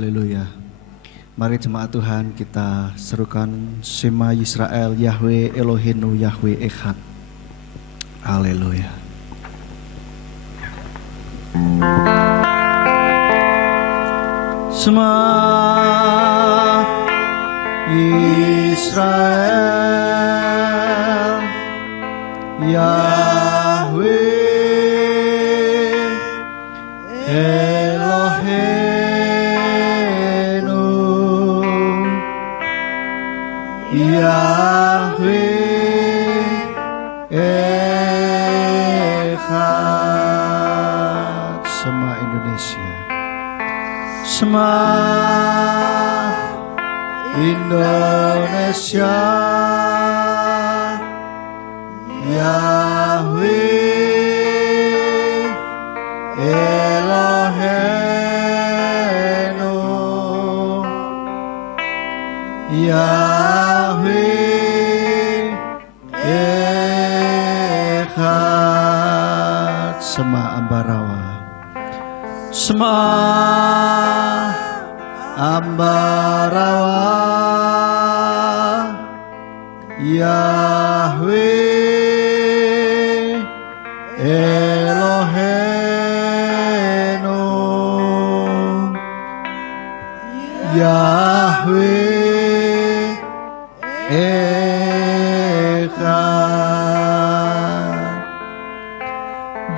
Haleluya. Mari jemaat Tuhan kita serukan Shema Yisrael Yahweh Eloheinu Yahweh Echad. Haleluya. Shema Yisrael Yahweh Eloheinu Yahweh Echad. Shema Indonesia. Shema Indonesia Yahweh Eloheinu Yahweh Echad. Shema Ambarawa. Shema Ambarawa Yahweh Eloheinu Yahweh Echad.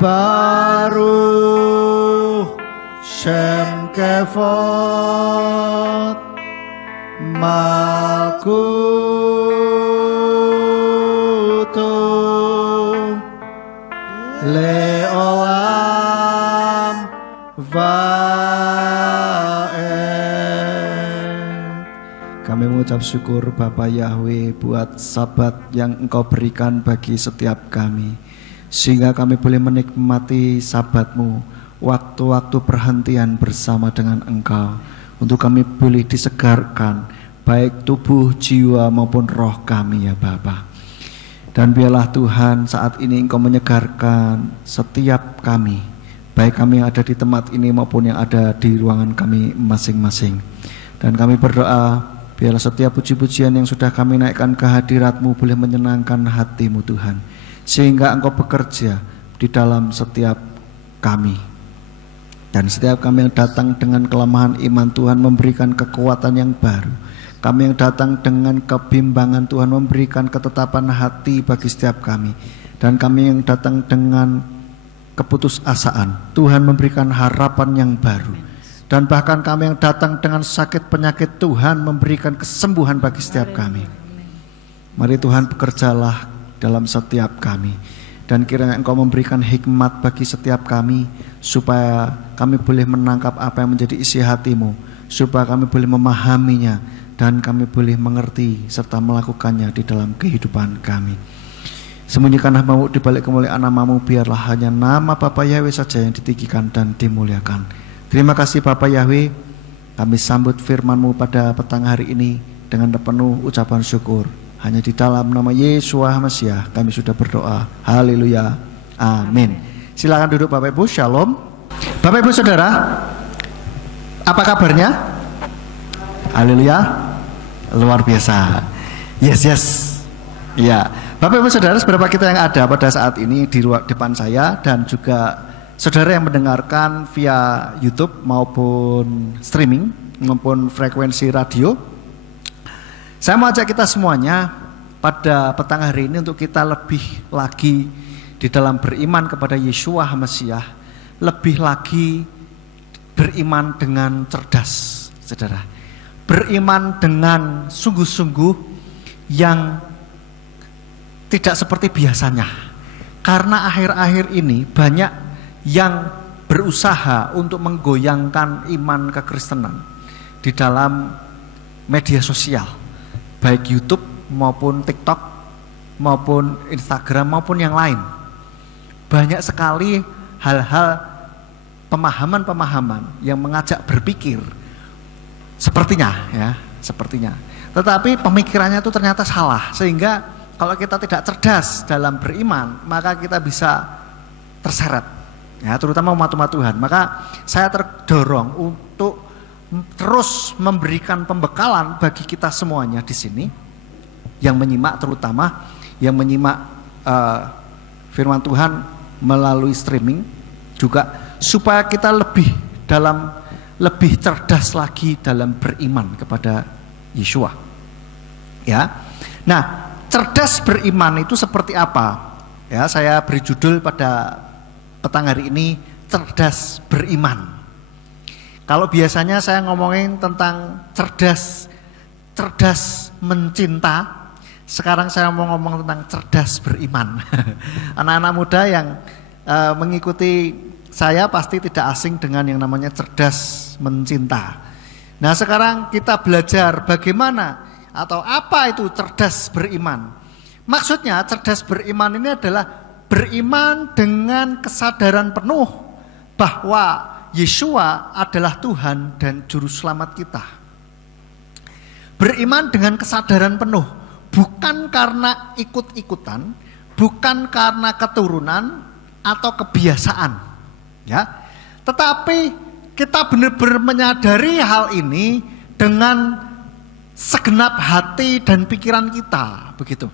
Baruch Shem Kevod Malkuto Leolam Vaed. Kami mengucap syukur Bapa Yahweh buat sabat yang Engkau berikan bagi setiap kami, sehingga kami boleh menikmati sabat-Mu, waktu-waktu perhentian bersama dengan Engkau, untuk kami boleh disegarkan baik tubuh, jiwa maupun roh kami ya Bapa. Dan biarlah Tuhan saat ini Engkau menyegarkan setiap kami, baik kami yang ada di tempat ini maupun yang ada di ruangan kami masing-masing. Dan kami berdoa biarlah setiap puji-pujian yang sudah kami naikkan ke hadirat-Mu boleh menyenangkan hati-Mu Tuhan, sehingga Engkau bekerja di dalam setiap kami. Dan setiap kami yang datang dengan kelemahan iman, Tuhan memberikan kekuatan yang baru. Kami yang datang dengan kebimbangan, Tuhan memberikan ketetapan hati bagi setiap kami. Dan kami yang datang dengan keputusasaan, Tuhan memberikan harapan yang baru. Dan bahkan kami yang datang dengan sakit penyakit, Tuhan memberikan kesembuhan bagi setiap kami. Mari Tuhan bekerjalah dalam setiap kami. Dan kiranya Engkau memberikan hikmat bagi setiap kami, supaya kami boleh menangkap apa yang menjadi isi hati-Mu, supaya kami boleh memahaminya dan kami boleh mengerti serta melakukannya di dalam kehidupan kami. Sembunyikan hamba-Mu di balik kemuliaan nama-Mu, biarlah hanya nama Bapa Yahweh saja yang ditinggikan dan dimuliakan. Terima kasih Bapa Yahweh, kami sambut firman-Mu pada petang hari ini dengan penuh ucapan syukur. Hanya di dalam nama Yeshua Mesias kami sudah berdoa. Haleluya. Amin. Silakan duduk Bapak Ibu. Shalom. Bapak Ibu Saudara, apa kabarnya? Haleluya. Luar biasa. Yes. Ya, Bapak Ibu Saudara, seberapa kita yang ada pada saat ini di depan saya, dan juga saudara yang mendengarkan via YouTube maupun streaming maupun frekuensi radio. Saya mau ajak kita semuanya pada petang hari ini untuk kita lebih lagi di dalam beriman kepada Yeshua Mesias, lebih lagi beriman dengan cerdas, saudara. Beriman dengan sungguh-sungguh yang tidak seperti biasanya. Karena akhir-akhir ini banyak yang berusaha untuk menggoyangkan iman kekristenan di dalam media sosial, baik YouTube maupun TikTok maupun Instagram maupun yang lain. Banyak sekali hal-hal pemahaman-pemahaman yang mengajak berpikir sepertinya. Tetapi pemikirannya itu ternyata salah, sehingga kalau kita tidak cerdas dalam beriman, maka kita bisa terseret, ya, terutama umat-umat Tuhan. Maka saya terdorong untuk terus memberikan pembekalan bagi kita semuanya di sini, yang menyimak, terutama yang menyimak firman Tuhan melalui streaming juga, supaya kita lebih cerdas lagi dalam beriman kepada Yeshua. Ya. Nah, cerdas beriman itu seperti apa? Ya, saya beri judul pada petang hari ini, cerdas beriman. Kalau biasanya saya ngomongin tentang cerdas mencinta, sekarang saya mau ngomong tentang cerdas beriman. Anak-anak muda yang mengikuti saya pasti tidak asing dengan yang namanya cerdas mencinta. Nah, sekarang kita belajar bagaimana atau apa itu cerdas beriman. Maksudnya cerdas beriman ini adalah beriman dengan kesadaran penuh bahwa Yeshua adalah Tuhan dan Juru Selamat kita. Beriman dengan kesadaran penuh, bukan karena ikut-ikutan, bukan karena keturunan atau kebiasaan. Ya, tetapi kita benar-benar menyadari hal ini dengan segenap hati dan pikiran kita, begitu.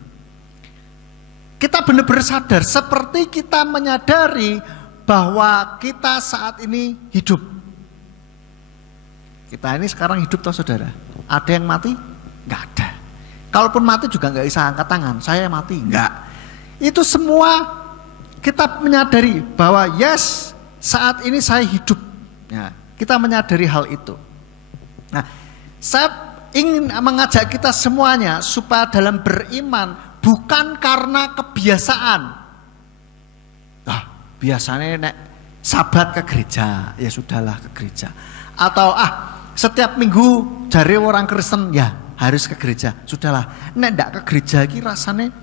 Kita benar-benar sadar, seperti kita menyadari bahwa kita saat ini hidup. Kita ini sekarang hidup toh saudara. Ada yang mati? Enggak ada. Kalaupun mati juga enggak bisa angkat tangan, saya mati, enggak. Itu semua kita menyadari bahwa yes, saat ini saya hidup. Ya, kita menyadari hal itu. Nah, saya ingin mengajak kita semuanya supaya dalam beriman bukan karena kebiasaan. Biasanya nek sabat ke gereja, ya sudahlah ke gereja. Atau setiap minggu jari orang Kristen ya harus ke gereja, sudahlah. Nek ndak ke gereja iki rasane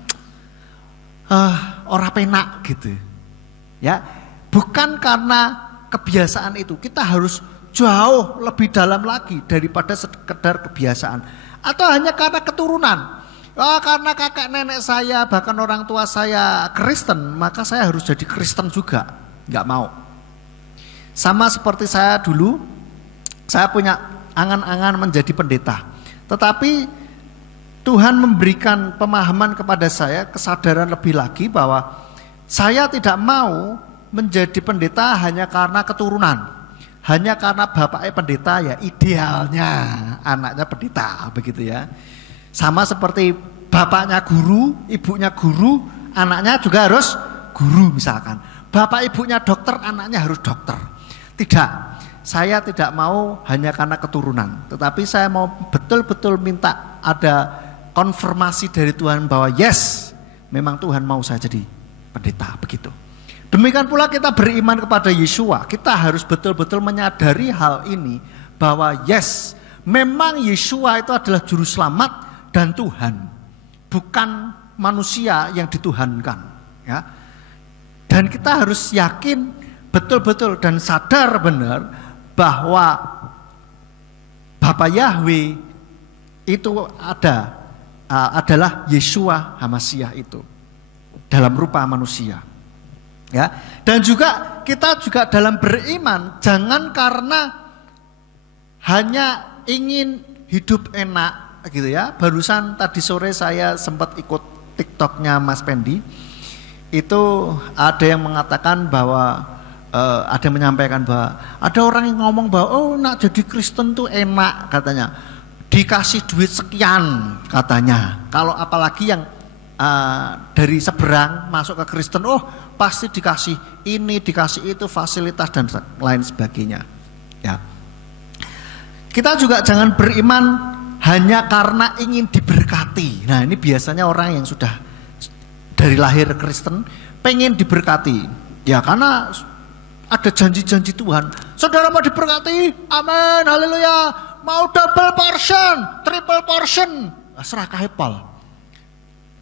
ora penak gitu. Ya, bukan karena kebiasaan itu. Kita harus jauh lebih dalam lagi daripada sekedar kebiasaan. Atau hanya karena keturunan. Karena kakek nenek saya, bahkan orang tua saya Kristen, maka saya harus jadi Kristen juga. Enggak mau. Sama seperti saya dulu, saya punya angan-angan menjadi pendeta. Tetapi Tuhan memberikan pemahaman kepada saya, kesadaran lebih lagi bahwa saya tidak mau menjadi pendeta hanya karena keturunan. Hanya karena bapaknya pendeta, ya idealnya anaknya pendeta, begitu ya. Sama seperti bapaknya guru, ibunya guru, anaknya juga harus guru misalkan. Bapak ibunya dokter, anaknya harus dokter. Tidak, saya tidak mau hanya karena keturunan. Tetapi saya mau betul-betul minta ada konfirmasi dari Tuhan bahwa yes, memang Tuhan mau saya jadi pendeta, begitu. Demikian pula kita beriman kepada Yeshua. Kita harus betul-betul menyadari hal ini bahwa yes, memang Yeshua itu adalah juru selamat dan Tuhan, bukan manusia yang dituhankan, ya. Dan kita harus yakin betul-betul dan sadar benar bahwa Bapa Yahweh itu adalah Yeshua HaMashiach itu dalam rupa manusia, ya. Dan juga kita juga dalam beriman jangan karena hanya ingin hidup enak gitu ya. Barusan tadi sore saya sempat ikut TikToknya Mas Pendi. Itu ada yang mengatakan bahwa ada yang menyampaikan bahwa ada orang yang ngomong bahwa nak jadi Kristen tuh enak katanya. Dikasih duit sekian katanya. Kalau apalagi yang dari seberang masuk ke Kristen, pasti dikasih ini, dikasih itu, fasilitas dan lain sebagainya. Ya. Kita juga jangan beriman hanya karena ingin diberkati. Nah, ini biasanya orang yang sudah dari lahir Kristen pengen diberkati. Ya, karena ada janji-janji Tuhan. Saudara mau diberkati? Amin, haleluya. Mau double portion, triple portion. Serakah hepal.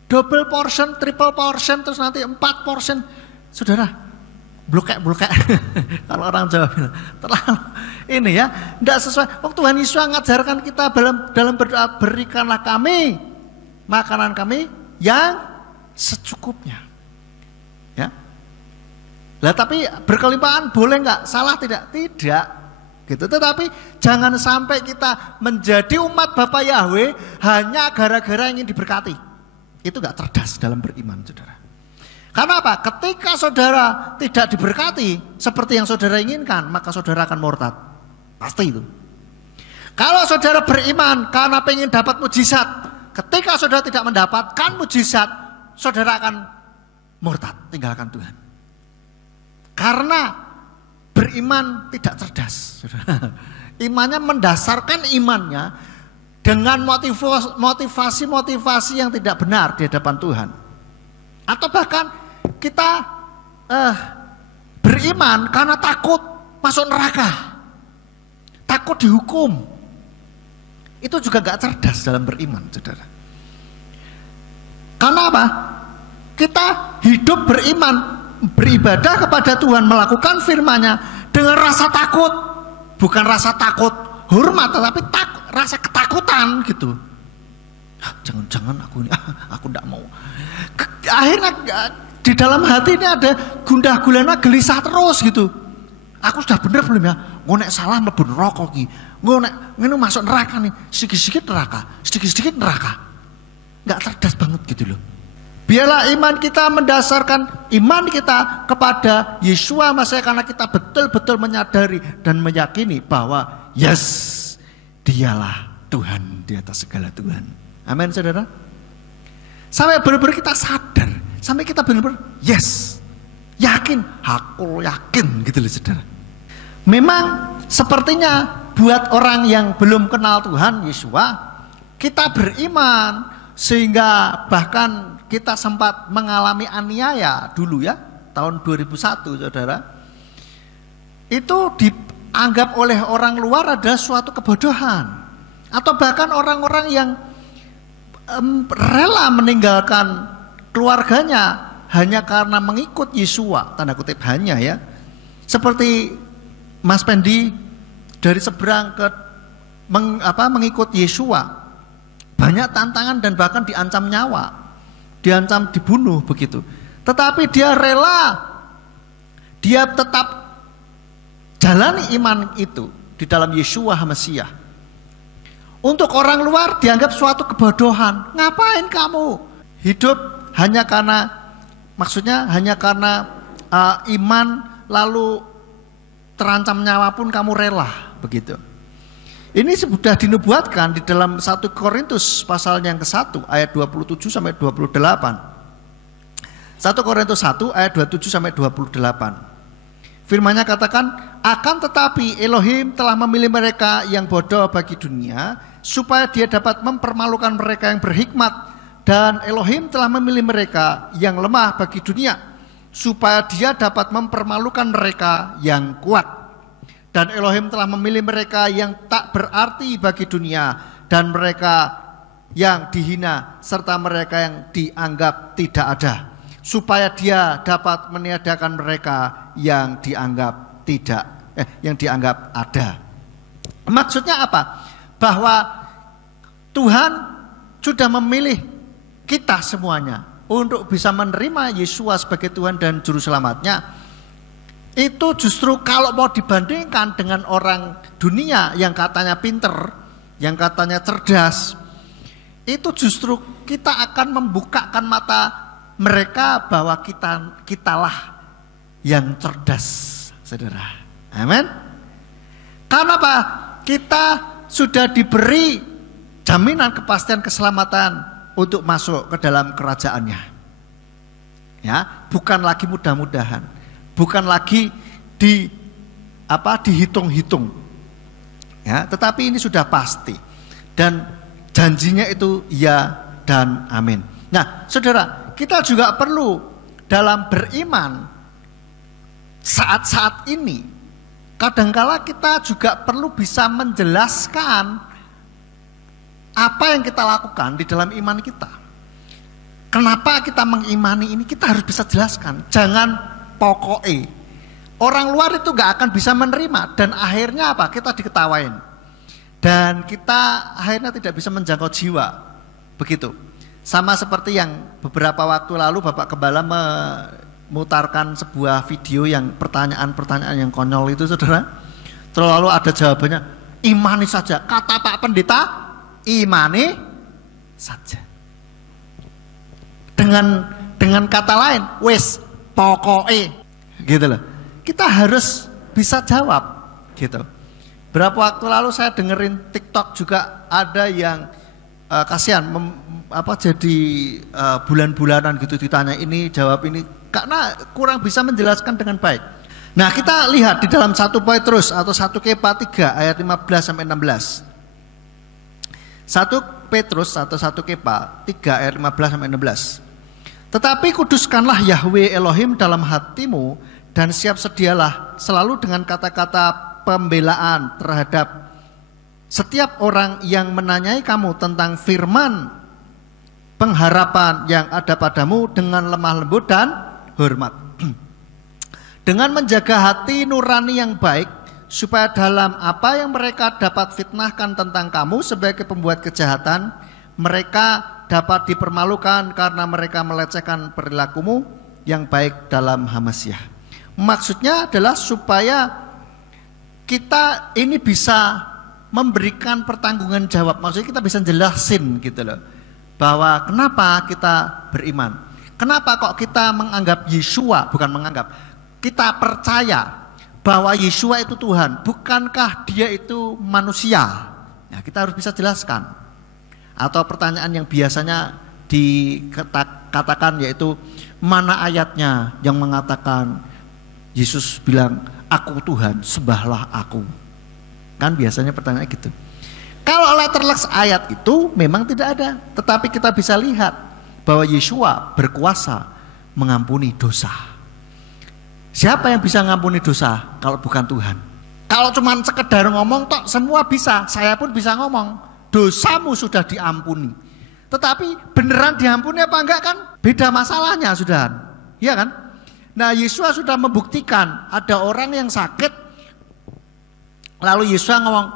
Double portion, triple portion, terus nanti 4 portion. Saudara, blokek. Kalau orang Jawa bilang terlalu ini ya, tidak sesuai. Waktu Tuhan Yesus mengajarkan kita dalam berdoa, berikanlah kami makanan kami yang secukupnya. Ya. Lah tapi berkelimpahan boleh nggak? Salah tidak? Tidak. gitu. Tetapi jangan sampai kita menjadi umat Bapa Yahweh hanya gara-gara ingin diberkati. Itu gak cerdas dalam beriman, saudara. Karena apa? Ketika saudara tidak diberkati seperti yang saudara inginkan, maka saudara akan murtad. Pasti itu. Kalau saudara beriman karena pengen dapat mujizat, ketika saudara tidak mendapatkan mujizat, saudara akan murtad, tinggalkan Tuhan. Karena beriman tidak cerdas, saudara. Imannya mendasarkan imannya dengan motivasi-motivasi yang tidak benar di hadapan Tuhan. Atau bahkan kita beriman karena takut masuk neraka, takut dihukum. Itu juga gak cerdas dalam beriman, saudara. Karena apa? Kita hidup beriman, beribadah kepada Tuhan, melakukan firman-Nya dengan rasa takut. Bukan rasa takut hormat, tetapi rasa ketakutan gitu. Jangan-jangan aku tidak mau. Akhirnya di dalam hati ini ada gundah gulana, gelisah terus gitu. Aku sudah benar belum ya? Ngonek salah mlebu neraka iki. Ngonek ngene masuk neraka nih, sedikit-sedikit neraka, sedikit-sedikit neraka. Enggak cerdas banget gitu loh. Biarlah iman kita mendasarkan iman kita kepada Yeshua Mesias, karena kita betul-betul menyadari dan meyakini bahwa yes, dialah Tuhan di atas segala Tuhan. Amin, saudara. Sampai benar-benar kita sadar, sampai kita benar-benar yes, yakin, aku yakin gitu loh, saudara. Memang sepertinya buat orang yang belum kenal Tuhan Yeshua, kita beriman sehingga bahkan kita sempat mengalami aniaya dulu ya, tahun 2001, saudara. Itu dianggap oleh orang luar ada suatu kebodohan, atau bahkan orang-orang yang rela meninggalkan keluarganya hanya karena mengikut Yeshua, tanda kutip hanya ya. Seperti Mas Pendi dari seberang ke mengikut Yeshua, banyak tantangan dan bahkan diancam nyawa, diancam dibunuh begitu. Tetapi dia rela, dia tetap jalani iman itu di dalam Yeshua Mesias. Untuk orang luar dianggap suatu kebodohan. Ngapain kamu hidup hanya karena, maksudnya hanya karena iman lalu terancam nyawa pun kamu rela begitu. Ini sudah dinubuatkan di dalam 1 Korintus pasal yang ke-1 ayat 27 sampai 28. 1 Korintus 1 ayat 27 sampai 28. Firman-Nya katakan, akan tetapi Elohim telah memilih mereka yang bodoh bagi dunia, supaya dia dapat mempermalukan mereka yang berhikmat, dan Elohim telah memilih mereka yang lemah bagi dunia, supaya dia dapat mempermalukan mereka yang kuat. Dan Elohim telah memilih mereka yang tak berarti bagi dunia, dan mereka yang dihina, serta mereka yang dianggap tidak ada, supaya dia dapat meniadakan mereka yang dianggap yang dianggap ada. Maksudnya apa? Bahwa Tuhan sudah memilih kita semuanya untuk bisa menerima Yeshua sebagai Tuhan dan Juru Selamatnya. Itu justru kalau mau dibandingkan dengan orang dunia yang katanya pinter, yang katanya cerdas, itu justru kita akan membukakan mata mereka bahwa kitalah yang cerdas, saudara. Amin. Karena apa? Kita sudah diberi jaminan kepastian keselamatan untuk masuk ke dalam kerajaannya. Ya, bukan lagi mudah-mudahan, bukan lagi dihitung-hitung. Ya, tetapi ini sudah pasti dan janjinya itu ya dan amin. Nah, saudara, kita juga perlu dalam beriman saat-saat ini, kadangkala kita juga perlu bisa menjelaskan apa yang kita lakukan di dalam iman kita. Kenapa kita mengimani ini, kita harus bisa jelaskan. Jangan pokoknya. Orang luar itu gak akan bisa menerima, dan akhirnya apa? Kita diketawain. Dan kita akhirnya tidak bisa menjangkau jiwa. Begitu. Sama seperti yang beberapa waktu lalu Bapak Gembala memutarkan sebuah video yang pertanyaan-pertanyaan yang konyol itu, saudara. Terus lalu ada jawabannya, imani saja. Kata Pak Pendeta, imani saja. Dengan kata lain, wes pokoknya, gitu loh. Kita harus bisa jawab, gitu. Berapa waktu lalu saya dengerin TikTok juga ada yang kasihan jadi bulan-bulanan gitu ditanya ini jawab ini karena kurang bisa menjelaskan dengan baik. Nah, kita lihat di dalam 1 Petrus atau 1 Kepa 3 ayat 15 sampai 16. 1 Petrus atau 1 Kepa 3 ayat 15 sampai 16. Tetapi kuduskanlah Yahweh Elohim dalam hatimu dan siap sedialah selalu dengan kata-kata pembelaan terhadap setiap orang yang menanyai kamu tentang firman pengharapan yang ada padamu dengan lemah lembut dan hormat. Dengan menjaga hati nurani yang baik, supaya dalam apa yang mereka dapat fitnahkan tentang kamu sebagai pembuat kejahatan, mereka dapat dipermalukan karena mereka melecehkan perilakumu yang baik dalam Hamasyah. Maksudnya adalah supaya kita ini bisa memberikan pertanggungan jawab. Maksudnya kita bisa jelasin gitu loh, bahwa kenapa kita beriman, kenapa kok kita menganggap Yeshua, bukan menganggap, kita percaya bahwa Yeshua itu Tuhan, bukankah dia itu manusia? Nah, kita harus bisa jelaskan. Atau pertanyaan yang biasanya dikatakan yaitu, mana ayatnya yang mengatakan Yesus bilang, aku Tuhan, sembahlah aku. Kan biasanya pertanyaan gitu. Kalau letterless ayat itu memang tidak ada, tetapi kita bisa lihat bahwa Yeshua berkuasa mengampuni dosa. Siapa yang bisa mengampuni dosa kalau bukan Tuhan? Kalau cuma sekedar ngomong tok semua bisa, saya pun bisa ngomong, dosamu sudah diampuni. Tetapi beneran diampuni apa enggak kan beda masalahnya, sudah. Iya kan? Nah, Yesus sudah membuktikan ada orang yang sakit, lalu Yesus ngomong,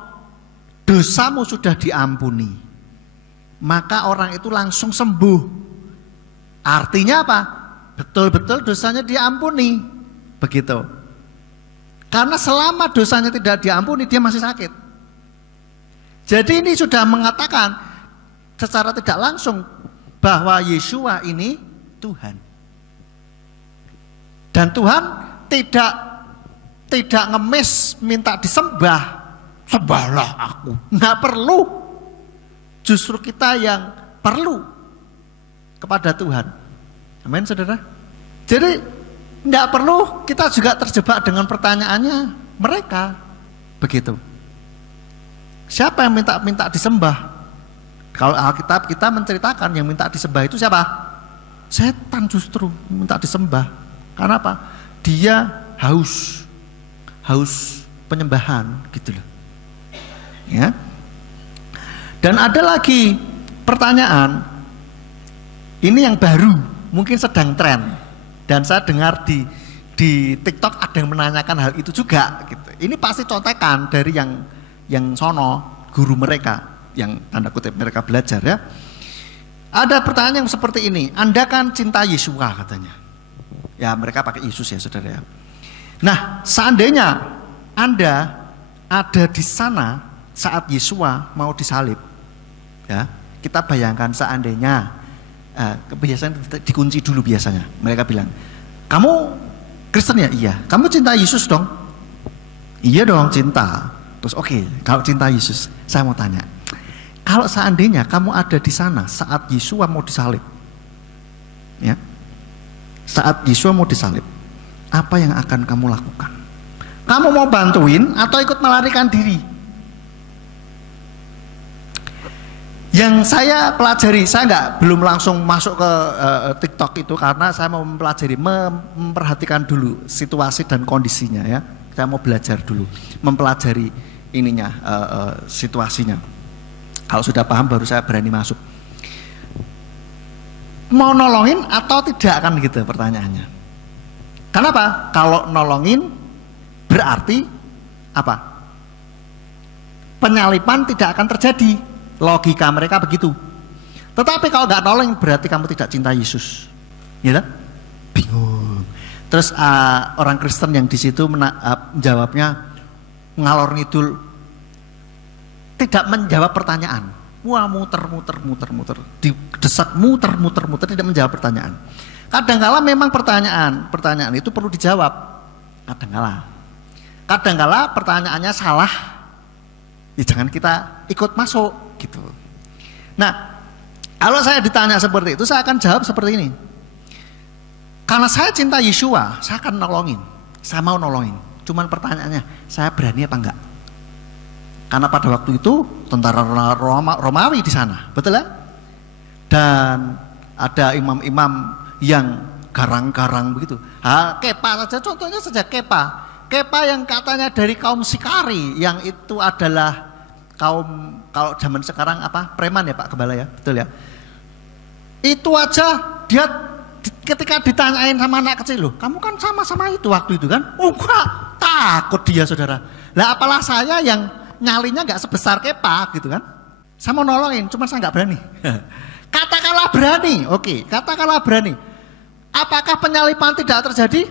dosamu sudah diampuni. Maka orang itu langsung sembuh. Artinya apa? Betul-betul dosanya diampuni. Begitu. Karena selama dosanya tidak diampuni, dia masih sakit. Jadi ini sudah mengatakan secara tidak langsung bahwa Yeshua ini Tuhan. Dan Tuhan tidak ngemis minta disembah, sembahlah aku. Nggak perlu. Justru kita yang perlu kepada Tuhan. Amin, saudara. Jadi nggak perlu kita juga terjebak dengan pertanyaannya mereka. Begitu. Siapa yang minta disembah? Kalau Alkitab kita menceritakan yang minta disembah itu siapa? Setan justru minta disembah. Karena apa? Dia haus penyembahan gitu loh. Ya. Dan ada lagi pertanyaan, ini yang baru, mungkin sedang tren. Dan saya dengar di TikTok ada yang menanyakan hal itu juga gitu. Ini pasti contekan dari yang sono, guru mereka, yang tanda kutip mereka belajar ya. Ada pertanyaan yang seperti ini, Anda kan cinta Yeshua katanya. Ya, mereka pakai Yesus ya, saudara ya. Nah, seandainya Anda ada di sana saat Yeshua mau disalib, ya, kita bayangkan seandainya, biasanya dikunci dulu biasanya. Mereka bilang, kamu Kristen ya? Iya. Kamu cinta Yesus dong? Iya dong, cinta. Terus oke, kalau cinta Yesus, saya mau tanya, kalau seandainya kamu ada di sana saat Yeshua mau disalib, ya, saat Yeshua mau disalib, apa yang akan kamu lakukan? Kamu mau bantuin atau ikut melarikan diri? Yang saya pelajari, saya belum langsung masuk ke TikTok itu karena saya mau mempelajari, memperhatikan dulu situasi dan kondisinya ya. Saya mau belajar dulu, mempelajari ininya, situasinya. Kalau sudah paham baru saya berani masuk. Mau nolongin atau tidak kan gitu pertanyaannya. Kenapa? Kalau nolongin berarti apa? Penyalipan tidak akan terjadi. Logika mereka begitu. Tetapi kalau nggak nolong berarti kamu tidak cinta Yesus. Ya, bingung. Terus orang Kristen yang di situ menjawabnya, ngalor ngidul, tidak menjawab pertanyaan. Wah, muter, didesak muter, tidak menjawab pertanyaan. Kadangkala memang pertanyaan itu perlu dijawab. Kadangkala pertanyaannya salah, ya jangan kita ikut masuk gitu. Nah, kalau saya ditanya seperti itu, saya akan jawab seperti ini. Karena saya cinta Yeshua, saya akan nolongin. Saya mau nolongin. Cuman pertanyaannya, saya berani apa enggak? Karena pada waktu itu tentara Romawi di sana, betul ya? Dan ada imam-imam yang garang-garang begitu. Kepa saja, contohnya saja Kepa yang katanya dari kaum Sikari, yang itu adalah kaum, kalau zaman sekarang apa, preman ya Pak Gembala ya, betul ya? Itu aja dia ketika ditanyain sama anak kecil, loh, kamu kan sama itu waktu itu kan? Oh enggak, takut dia saudara. Lah apalah saya yang nyalinya nggak sebesar Kepa gitu kan? Saya mau nolongin, cuma saya nggak berani. Katakanlah berani, oke, katakanlah berani. Apakah penyalipan tidak terjadi?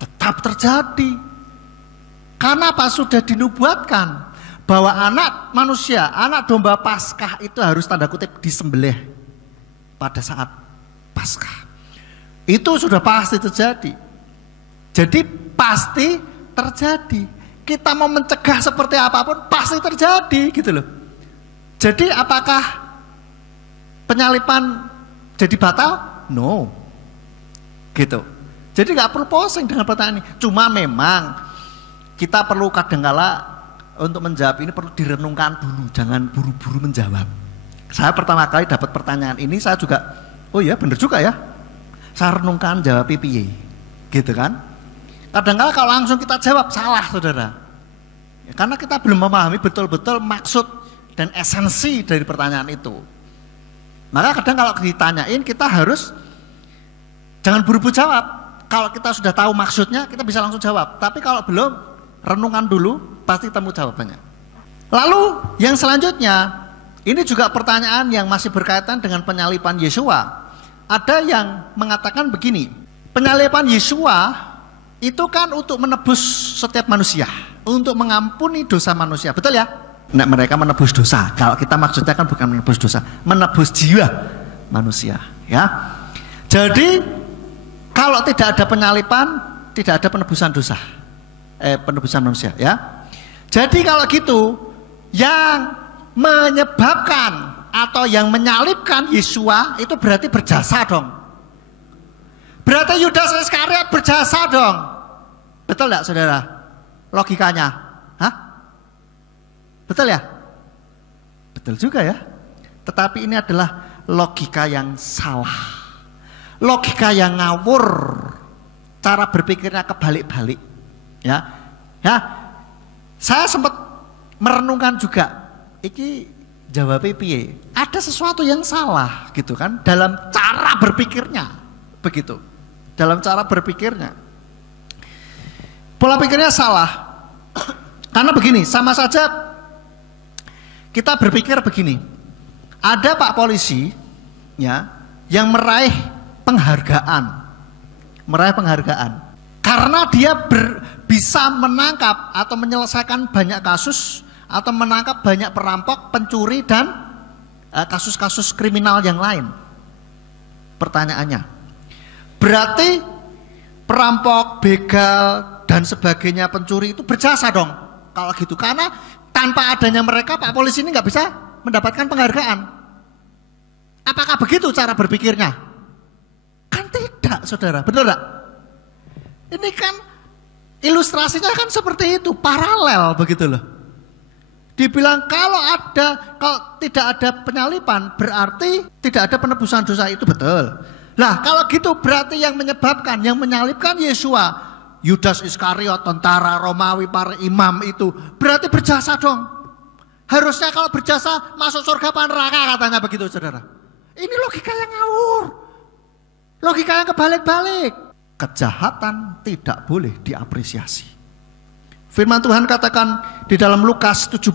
Tetap terjadi. Karena apa? Sudah dinubuatkan bahwa anak manusia, anak domba Paskah itu harus tanda kutip disembelih pada saat Paskah. Itu sudah pasti terjadi. Jadi pasti terjadi. Kita mau mencegah seperti apapun pasti terjadi gitu loh. Jadi apakah penyalipan jadi batal? No. Gitu. Jadi nggak perlu pusing dengan pertanyaan ini. Cuma memang kita perlu kadangkala untuk menjawab ini perlu direnungkan dulu, jangan buru-buru menjawab. Saya pertama kali dapat pertanyaan ini, saya juga, oh ya benar juga ya. Saya renungkan jawab piye, gitu kan? Kadang-kadang kalau langsung kita jawab salah saudara, ya, karena kita belum memahami betul-betul maksud dan esensi dari pertanyaan itu. Maka kadang kalau ditanyain kita harus jangan buru-buru jawab. Kalau kita sudah tahu maksudnya kita bisa langsung jawab. Tapi kalau belum, renungan dulu, pasti temu jawabannya. Lalu yang selanjutnya, ini juga pertanyaan yang masih berkaitan dengan penyalipan Yeshua. Ada yang mengatakan begini, penyalipan Yeshua itu kan untuk menebus setiap manusia, untuk mengampuni dosa manusia, betul ya? Nah, mereka menebus dosa. Kalau kita maksudnya kan bukan menebus dosa, menebus jiwa manusia, ya. Jadi kalau tidak ada penyalipan, tidak ada penebusan dosa, penebusan manusia, ya. Jadi kalau gitu, yang menyebabkan atau yang menyalibkan Yeshua itu berarti berjasa dong. Berarti Yudas Iskariot berjasa dong. Betul enggak saudara? Logikanya. Hah? Betul ya? Betul juga ya. Tetapi ini adalah logika yang salah. Logika yang ngawur. Cara berpikirnya kebalik-balik. Ya. Ya. Saya sempat merenungkan juga. Iki jawabnya piye? Ada sesuatu yang salah gitu kan dalam cara berpikirnya. Begitu. Dalam cara berpikirnya. Pola pikirnya salah. Karena begini, sama saja kita berpikir begini. Ada Pak polisi ya yang meraih penghargaan. Meraih penghargaan. Karena dia bisa menangkap atau menyelesaikan banyak kasus atau menangkap banyak perampok, pencuri dan kasus-kasus kriminal yang lain. Pertanyaannya, berarti perampok, begal dan sebagainya, pencuri itu berjasa dong kalau gitu, karena tanpa adanya mereka Pak polisi ini nggak bisa mendapatkan penghargaan. Apakah begitu cara berpikirnya? Kan tidak saudara, betul enggak? Ini kan ilustrasinya kan seperti itu, paralel begitu loh. Dibilang kalau tidak ada penyalipan berarti tidak ada penebusan dosa, itu betul. Nah kalau gitu berarti yang menyebabkan, yang menyalibkan Yeshua, Yudas Iskariot, tentara Romawi, para imam itu berarti berjasa dong. Harusnya kalau berjasa masuk surga apa neraka katanya begitu saudara. Ini logika yang ngawur. Logika yang kebalik-balik. Kejahatan tidak boleh diapresiasi. Firman Tuhan katakan di dalam Lukas 17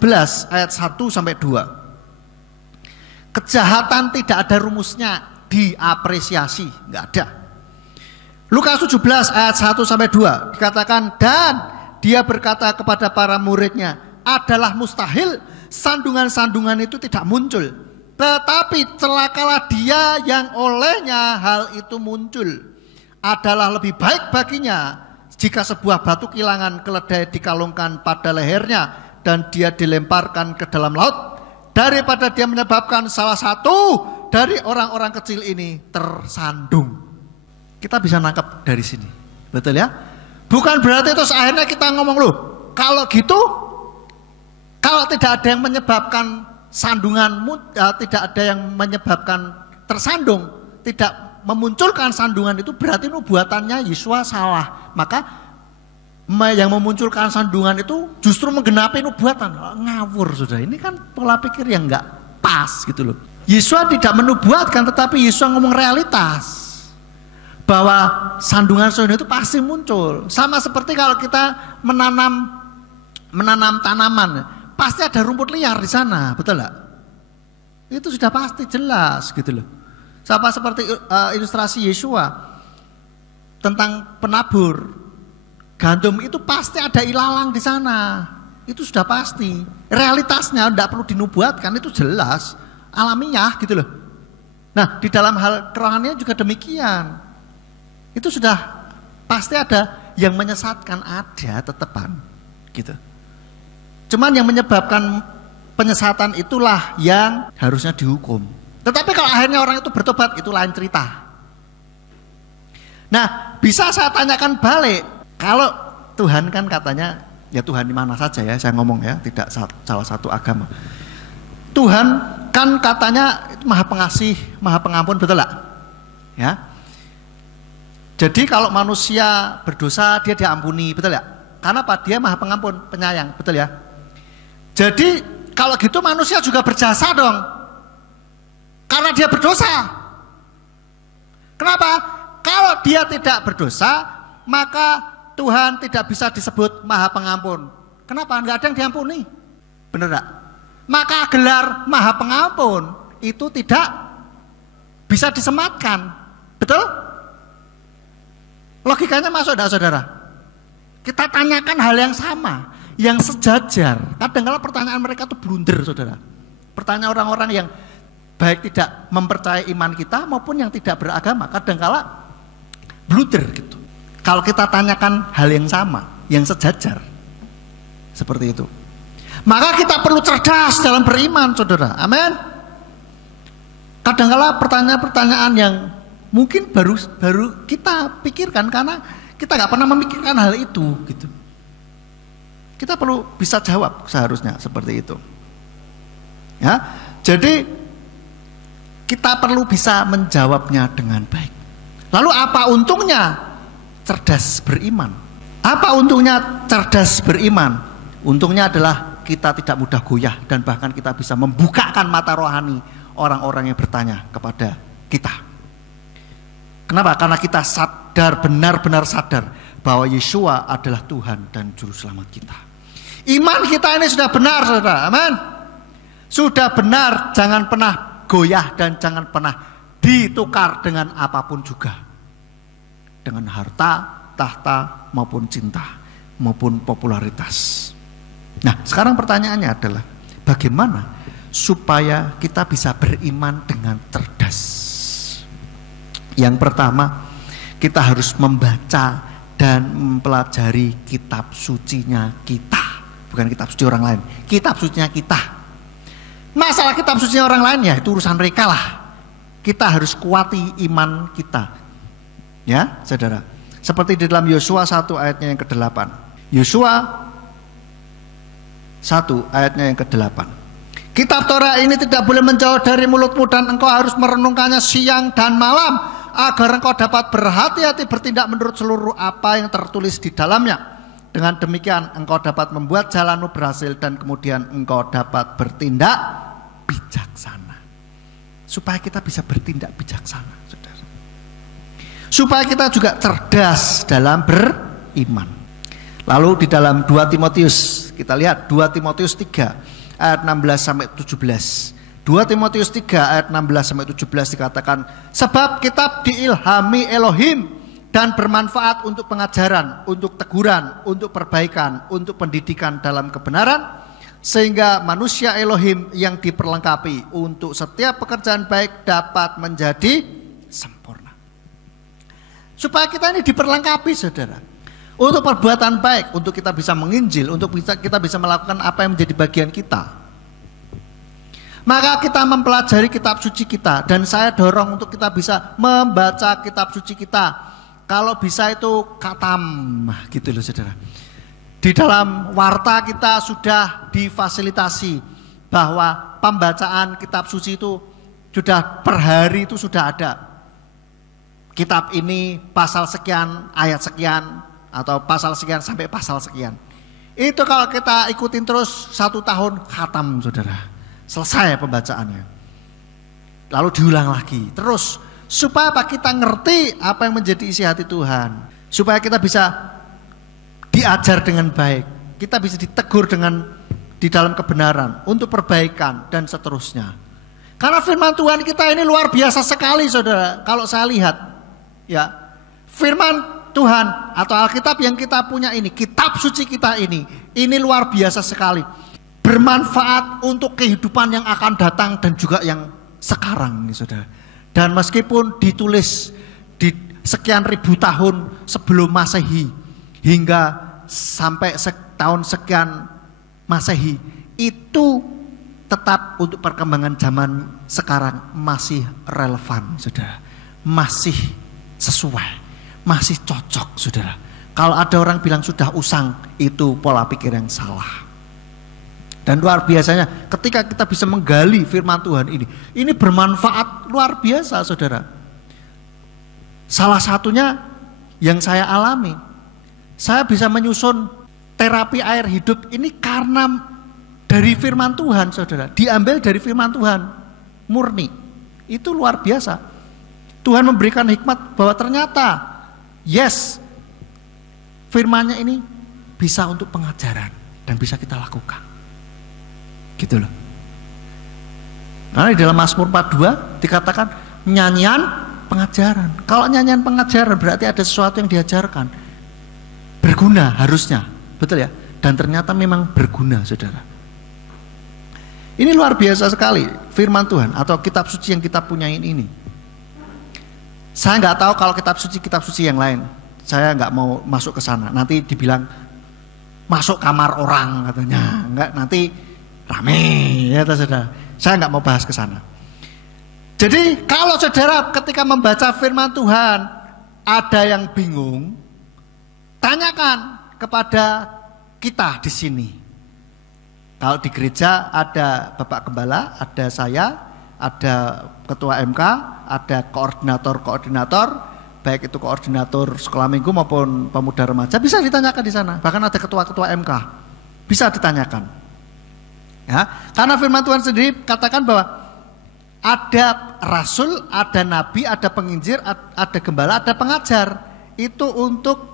ayat 1 sampai 2. Kejahatan tidak ada rumusnya diapresiasi, enggak ada. Lukas 17 ayat 1 sampai 2 dikatakan, dan dia berkata kepada para muridnya, adalah mustahil sandungan-sandungan itu tidak muncul. Tetapi celakalah dia yang olehnya hal itu muncul. Adalah lebih baik baginya jika sebuah batu kilangan keledai dikalungkan pada lehernya dan dia dilemparkan ke dalam laut, daripada dia menyebabkan salah satu dari orang-orang kecil ini tersandung. Kita bisa nangkap dari sini, betul ya? Bukan berarti terus akhirnya kita ngomong, loh kalau gitu, kalau tidak ada yang menyebabkan sandungan, tidak ada yang menyebabkan tersandung, tidak memunculkan sandungan, itu berarti nubuatannya Yesua salah. Maka yang memunculkan sandungan itu justru menggenapi nubuatan. Ngawur sudah, ini kan pola pikir yang nggak pas gitu loh. Yesua tidak menubuatkan, tetapi Yesua ngomong realitas bahwa sandungan-sandungan itu pasti muncul. Sama seperti kalau kita menanam tanaman, pasti ada rumput liar di sana, betul nggak? Itu sudah pasti jelas gitu loh. Sama seperti ilustrasi Yesua tentang penabur. Gandum itu pasti ada ilalang di sana. Itu sudah pasti. Realitasnya tidak perlu dinubuatkan, itu jelas, alamiah gitu loh. Nah, di dalam hal kerohanian juga demikian. Itu sudah pasti ada yang menyesatkan, ada tetepan gitu. Cuman yang menyebabkan penyesatan itulah yang harusnya dihukum. Tetapi kalau akhirnya orang itu bertobat, itu lain cerita. Nah, bisa saya tanyakan balik, kalau Tuhan kan katanya, ya Tuhan di mana saja ya, saya ngomong ya, tidak salah satu agama. Tuhan kan katanya Maha Pengasih, Maha Pengampun, betul nggak? Ya. Jadi kalau manusia berdosa dia diampuni, betul ya? Karena apa? Dia Maha Pengampun, penyayang, betul ya? Jadi kalau gitu manusia juga berjasa dong, karena dia berdosa. Kenapa? Kalau dia tidak berdosa, maka Tuhan tidak bisa disebut Maha Pengampun. Kenapa? Enggak ada yang diampuni. Benar enggak? Maka gelar Maha Pengampun itu tidak bisa disematkan. Betul? Logikanya masuk enggak, saudara? Kita tanyakan hal yang sama, yang sejajar. Kadang-kadang pertanyaan mereka itu blunder, saudara. Pertanyaan orang-orang yang baik tidak mempercayai iman kita maupun yang tidak beragama, kadang-kadang blunder gitu. Kalau kita tanyakan hal yang sama, yang sejajar, seperti itu, maka kita perlu cerdas dalam beriman, saudara. Amin. Kadang-kala pertanyaan-pertanyaan yang mungkin baru kita pikirkan karena kita nggak pernah memikirkan hal itu, gitu. Kita perlu bisa jawab seharusnya seperti itu. Ya, jadi kita perlu bisa menjawabnya dengan baik. Lalu apa untungnya cerdas beriman? Apa untungnya cerdas beriman? Untungnya adalah kita tidak mudah goyah dan bahkan kita bisa membukakan mata rohani orang-orang yang bertanya kepada kita. Kenapa? Karena kita sadar, benar-benar sadar bahwa Yesua adalah Tuhan dan Juru Selamat kita. Iman kita ini sudah benar, saudara. Amin. Sudah benar, jangan pernah goyah dan jangan pernah ditukar dengan apapun juga. Dengan harta, tahta, maupun cinta, maupun popularitas. Nah, sekarang pertanyaannya adalah bagaimana supaya kita bisa beriman dengan cerdas? Yang pertama, kita harus membaca dan mempelajari kitab sucinya kita. Bukan kitab suci orang lain, kitab sucinya kita. Masalah kitab sucinya orang lain ya itu urusan mereka lah. Kita harus kuati iman kita. Ya, saudara. Seperti di dalam Yosua 1 ayatnya yang ke-8. Yosua 1 ayatnya yang ke-8. Kitab Torah ini tidak boleh menjauh dari mulutmu dan engkau harus merenungkannya siang dan malam agar engkau dapat berhati-hati bertindak menurut seluruh apa yang tertulis di dalamnya. Dengan demikian engkau dapat membuat jalanmu berhasil dan kemudian engkau dapat bertindak bijaksana. Supaya kita bisa bertindak bijaksana, saudara. Supaya kita juga cerdas dalam beriman. Lalu di dalam 2 Timotius, kita lihat 2 Timotius 3 ayat 16 sampai 17. 2 Timotius 3 ayat 16 sampai 17 dikatakan, sebab kitab diilhami Elohim dan bermanfaat untuk pengajaran, untuk teguran, untuk perbaikan, untuk pendidikan dalam kebenaran, sehingga manusia Elohim yang diperlengkapi untuk setiap pekerjaan baik dapat menjadi sempurna. Supaya kita ini diperlengkapi, saudara, untuk perbuatan baik, untuk kita bisa menginjil, untuk kita bisa melakukan apa yang menjadi bagian kita. Maka kita mempelajari kitab suci kita, dan saya dorong untuk kita bisa membaca kitab suci kita. Kalau bisa itu khatam, gitu loh saudara. Di dalam warta kita sudah difasilitasi bahwa pembacaan kitab suci itu sudah per hari itu sudah ada. Kitab ini pasal sekian, ayat sekian, atau pasal sekian sampai pasal sekian. Itu kalau kita ikutin terus 1 tahun khatam, saudara. Selesai pembacaannya. Lalu diulang lagi. Terus supaya apa? Kita ngerti apa yang menjadi isi hati Tuhan. Supaya kita bisa diajar dengan baik. Kita bisa ditegur di dalam kebenaran untuk perbaikan dan seterusnya. Karena firman Tuhan kita ini luar biasa sekali, saudara. Kalau saya lihat, ya, firman Tuhan atau Alkitab yang kita punya ini, kitab suci kita ini luar biasa sekali. Bermanfaat untuk kehidupan yang akan datang dan juga yang sekarang nih, saudara. Dan meskipun ditulis di sekian ribu tahun sebelum Masehi hingga sampai tahun sekian Masehi, itu tetap untuk perkembangan zaman sekarang masih relevan, saudara. Masih sesuai, masih cocok, saudara. Kalau ada orang bilang sudah usang, itu pola pikir yang salah. Dan luar biasanya ketika kita bisa menggali firman Tuhan ini bermanfaat luar biasa, saudara. Salah satunya yang saya alami, saya bisa menyusun terapi air hidup ini karena dari firman Tuhan, saudara. Diambil dari firman Tuhan, murni. Itu luar biasa. Tuhan memberikan hikmat bahwa ternyata, yes, firmannya ini bisa untuk pengajaran dan bisa kita lakukan. Gitu loh. Karena di dalam Mazmur 42 dikatakan nyanyian pengajaran. Kalau nyanyian pengajaran berarti ada sesuatu yang diajarkan. Berguna harusnya, betul ya? Dan ternyata memang berguna, saudara. Ini luar biasa sekali firman Tuhan atau kitab suci yang kita punyain ini. Saya nggak tahu kalau kitab suci yang lain. Saya nggak mau masuk ke sana. Nanti dibilang masuk kamar orang katanya. Enggak, nanti rame ya saudara. Saya nggak mau bahas ke sana. Jadi kalau saudara ketika membaca firman Tuhan ada yang bingung, tanyakan kepada kita di sini. Kalau di gereja ada Bapak Gembala, ada saya, ada Ketua MK, ada koordinator-koordinator, baik itu koordinator sekolah minggu maupun pemuda remaja, bisa ditanyakan di sana. Bahkan ada ketua-ketua MK, bisa ditanyakan. Ya, karena firman Tuhan sendiri katakan bahwa ada rasul, ada nabi, ada penginjil, ada gembala, ada pengajar. Itu untuk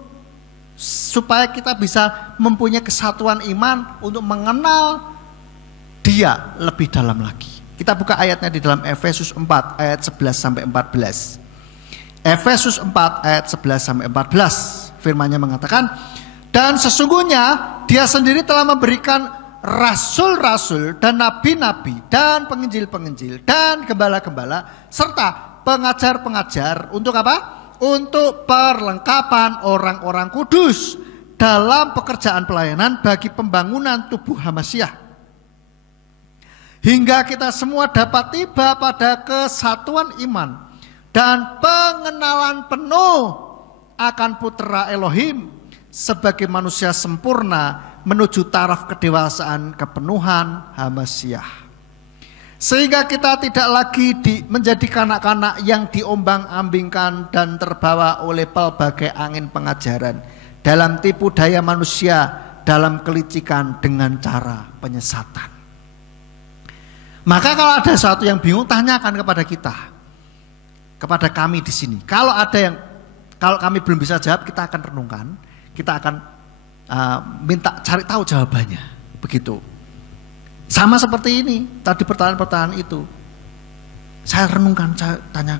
supaya kita bisa mempunyai kesatuan iman untuk mengenal Dia lebih dalam lagi. Kita buka ayatnya di dalam Efesus 4 ayat 11 sampai 14. Efesus 4 ayat 11 sampai 14. Firman-Nya mengatakan, dan sesungguhnya Dia sendiri telah memberikan rasul-rasul dan nabi-nabi dan penginjil-penginjil dan gembala-gembala serta pengajar-pengajar untuk apa? Untuk perlengkapan orang-orang kudus dalam pekerjaan pelayanan bagi pembangunan tubuh Hamasyah, hingga kita semua dapat tiba pada kesatuan iman dan pengenalan penuh akan Putra Elohim sebagai manusia sempurna menuju taraf kedewasaan kepenuhan Hamasyah, sehingga kita tidak lagi menjadi kanak-kanak yang diombang-ambingkan dan terbawa oleh pelbagai angin pengajaran dalam tipu daya manusia dalam kelicikan dengan cara penyesatan. Maka kalau ada sesuatu yang bingung, tanyakan kepada kita, kepada kami di sini. Kalau kami belum bisa jawab, kita akan renungkan, kita akan minta cari tahu jawabannya, begitu. Sama seperti ini tadi pertanyaan-pertanyaan itu, saya renungkan, saya tanya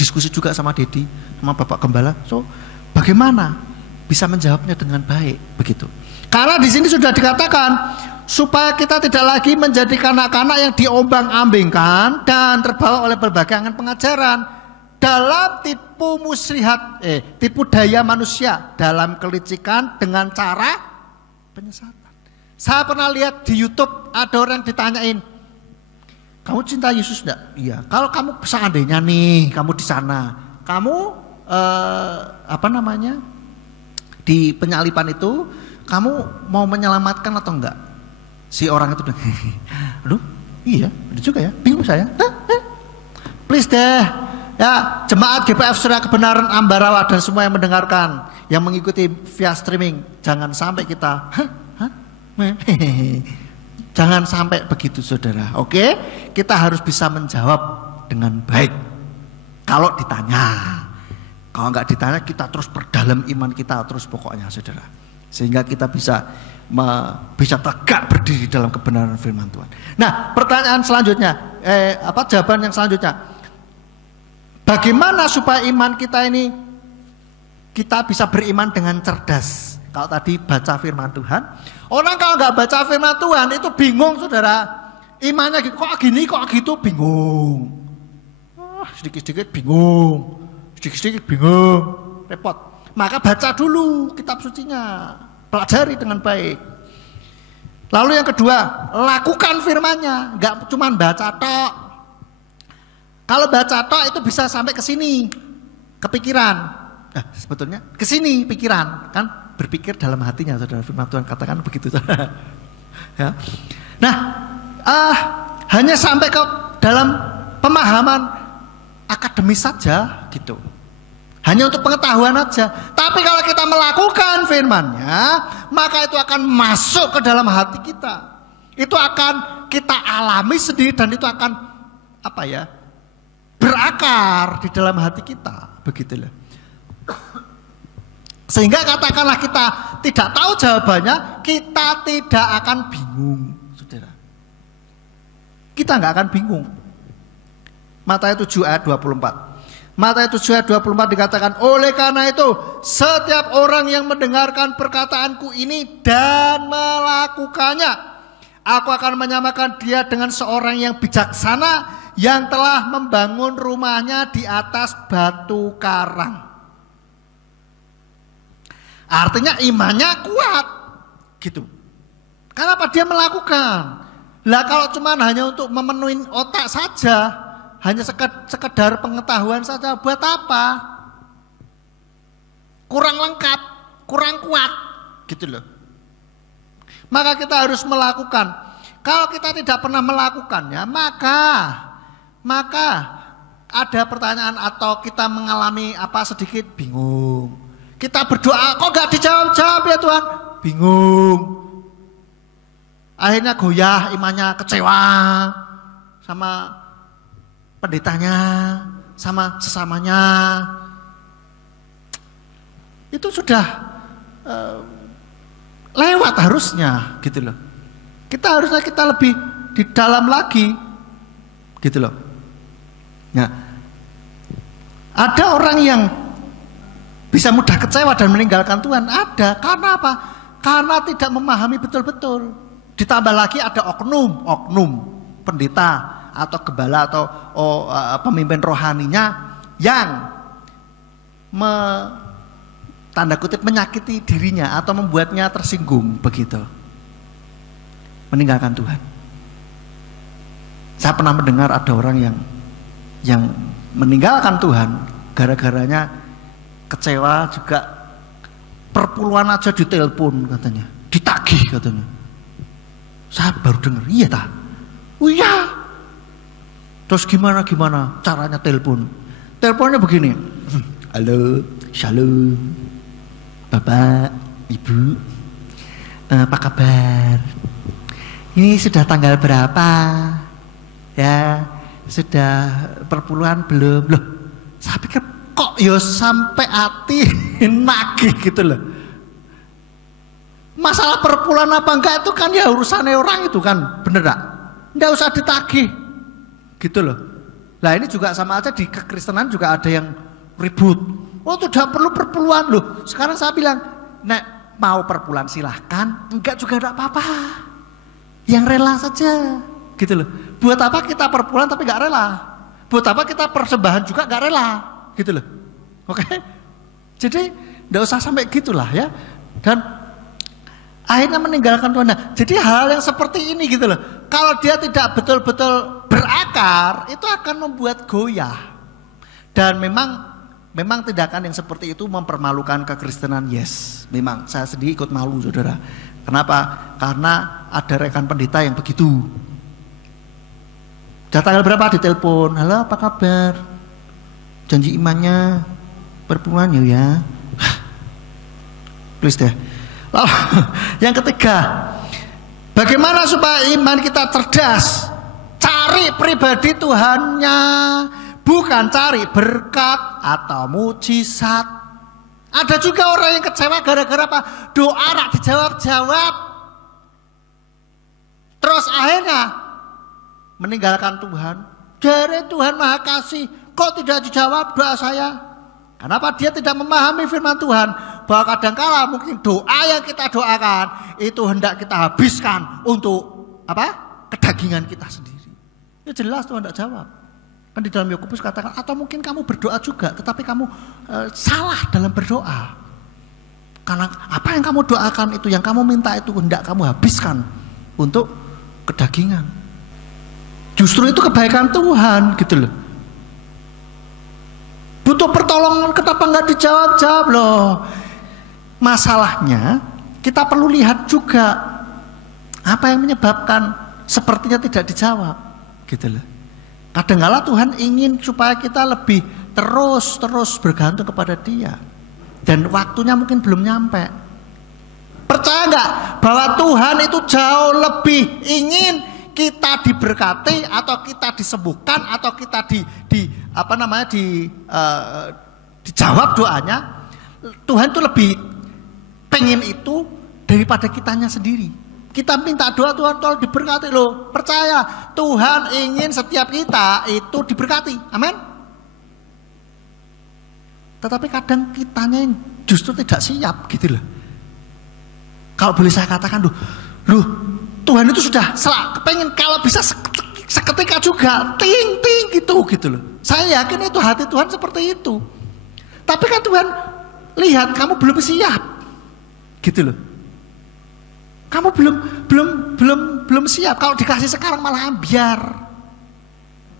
didiskusi juga sama Dedi, sama Bapak Gembala. So, bagaimana bisa menjawabnya dengan baik begitu? Karena di sini sudah dikatakan supaya kita tidak lagi menjadi kanak-kanak yang diombang-ambingkan dan terbawa oleh berbagai angan pengajaran dalam tipu daya manusia, dalam kelicikan dengan cara penyesatan. Saya pernah lihat di YouTube ada orang ditanyain, kamu cinta Yesus enggak? Iya. Kalau kamu seandainya nih kamu di sana, kamu di penyalipan itu kamu mau menyelamatkan atau enggak? Si orang itu bilang, aduh iya betul juga ya, bingung saya. Please deh ya, jemaat GPF Surya Kebenaran Ambarawa dan semua yang mendengarkan, yang mengikuti via streaming, jangan sampai kita jangan sampai begitu saudara. Oke, kita harus bisa menjawab dengan baik kalau ditanya. Kalau enggak ditanya, kita terus perdalam iman kita terus pokoknya saudara, sehingga kita bisa tegak berdiri dalam kebenaran firman Tuhan. Nah, pertanyaan selanjutnya, jawaban yang selanjutnya, bagaimana supaya iman kita ini kita bisa beriman dengan cerdas? Kalau tadi baca firman Tuhan, orang kalau nggak baca firman Tuhan itu bingung saudara, imannya kok gini kok gitu, bingung, sedikit-sedikit bingung, sedikit-sedikit bingung, repot. Maka baca dulu kitab sucinya, pelajari dengan baik. Lalu yang kedua, lakukan firman-Nya, nggak cuma baca tok. Kalau baca tok itu bisa sampai ke sini, kepikiran. Sebetulnya ke sini pikiran, kan berpikir dalam hatinya, saudara. Firman Tuhan katakan begitu, saudara. Ya. Nah, hanya sampai ke dalam pemahaman akademis saja, gitu. Hanya untuk pengetahuan aja. Tapi kalau kita melakukan firman-Nya, maka itu akan masuk ke dalam hati kita. Itu akan kita alami sendiri dan itu akan berakar di dalam hati kita. Begitulah. Sehingga katakanlah kita tidak tahu jawabannya, kita tidak akan bingung, saudara. Kita nggak akan bingung. Matius 7 ayat 24. Matius 7 ayat 24 dikatakan, oleh karena itu setiap orang yang mendengarkan perkataanku ini dan melakukannya, aku akan menyamakan dia dengan seorang yang bijaksana yang telah membangun rumahnya di atas batu karang. Artinya imannya kuat, gitu. Kenapa dia melakukan? Lah kalau cuma hanya untuk memenuhi otak saja, hanya sekedar pengetahuan saja, buat apa? Kurang lengkap, kurang kuat, gitu loh. Maka kita harus melakukan. Kalau kita tidak pernah melakukannya, maka ada pertanyaan atau kita mengalami sedikit bingung. Kita berdoa, kok gak dijawab-jawab ya Tuhan? Bingung. Akhirnya goyah imannya, kecewa sama pendetanya, sama sesamanya. Itu sudah lewat harusnya, gitu loh. Kita lebih di dalam lagi, gitu loh. Nah, ada orang yang bisa mudah kecewa dan meninggalkan Tuhan, ada. Karena apa? Karena tidak memahami betul-betul. Ditambah lagi ada oknum pendeta atau gembala atau pemimpin rohaninya yang tanda kutip menyakiti dirinya atau membuatnya tersinggung, begitu. Meninggalkan Tuhan. Saya pernah mendengar ada orang yang meninggalkan Tuhan gara-garanya kecewa juga, perpuluhan aja ditelepon katanya, ditagih katanya. Saya baru dengar, iya tak? Oh iya. Terus gimana caranya telepon? Teleponnya begini. Halo, shalom, Bapak, Ibu, apa kabar? Ini sudah tanggal berapa? Ya, sudah perpuluhan belum? Loh, saya pikir kok ya sampai hati nagih gitu loh. Masalah perpuluhan apa enggak itu kan ya urusannya orang itu kan, bener gak? Enggak usah ditagih gitu loh. Lah ini juga sama aja di kekristenan juga ada yang ribut. Oh tidak perlu perpuluhan loh. Sekarang saya bilang, nek mau perpuluhan silahkan, enggak juga tidak apa-apa. Yang rela saja, gitu loh. Buat apa kita perpuluhan tapi enggak rela? Buat apa kita persembahan juga enggak rela? Gitu loh. Oke? Jadi enggak usah sampai gitulah ya. Dan akhirnya meninggalkan Tuhan. Nah, jadi hal yang seperti ini gitu loh. Kalau dia tidak betul-betul berakar, itu akan membuat goyah. Dan memang tindakan yang seperti itu mempermalukan kekristenan. Yes, memang saya sendiri ikut malu, saudara. Kenapa? Karena ada rekan pendeta yang begitu. Udah tanggal berapa ditelepon? Halo, apa kabar? Janji imannya perpuluhan ya. Please deh. Lalu yang ketiga, bagaimana supaya iman kita cerdas? Cari pribadi Tuhannya, bukan cari berkat atau mujizat. Ada juga orang yang kecewa gara-gara apa? Doa nak dijawab-jawab. Terus akhirnya meninggalkan Tuhan. Dari Tuhan Maha Kasih, kok tidak dijawab doa saya? Kenapa? Dia tidak memahami firman Tuhan. Bahwa kadangkala mungkin doa yang kita doakan itu hendak kita habiskan untuk apa? Kedagingan kita sendiri. Ya jelas Tuhan tidak jawab. Kan di dalam Yakobus katakan, atau mungkin kamu berdoa juga, tetapi kamu salah dalam berdoa. Karena apa yang kamu doakan itu, yang kamu minta itu hendak kamu habiskan untuk kedagingan. Justru itu kebaikan Tuhan, gitu loh. Butuh pertolongan, kenapa nggak dijawab-jawab loh? Masalahnya kita perlu lihat juga apa yang menyebabkan sepertinya tidak dijawab, gitu loh. Kadang-kala Tuhan ingin supaya kita lebih terus bergantung kepada Dia, dan waktunya mungkin belum nyampe. Percaya nggak bahwa Tuhan itu jauh lebih ingin kita diberkati atau kita disembuhkan atau kita dijawab doanya? Tuhan itu lebih pengen itu daripada kitanya sendiri. Kita minta doa, Tuhan tolong diberkati loh. Percaya, Tuhan ingin setiap kita itu diberkati. Amin. Tetapi kadang kitanya yang justru tidak siap, gitu loh. Kalau boleh saya katakan, loh, Tuhan itu sudah kepengen kalau bisa seketika juga, ting gitu loh. Saya yakin itu hati Tuhan seperti itu. Tapi kan Tuhan lihat kamu belum siap. Gitu loh. Kamu belum siap. Kalau dikasih sekarang malah ambiar.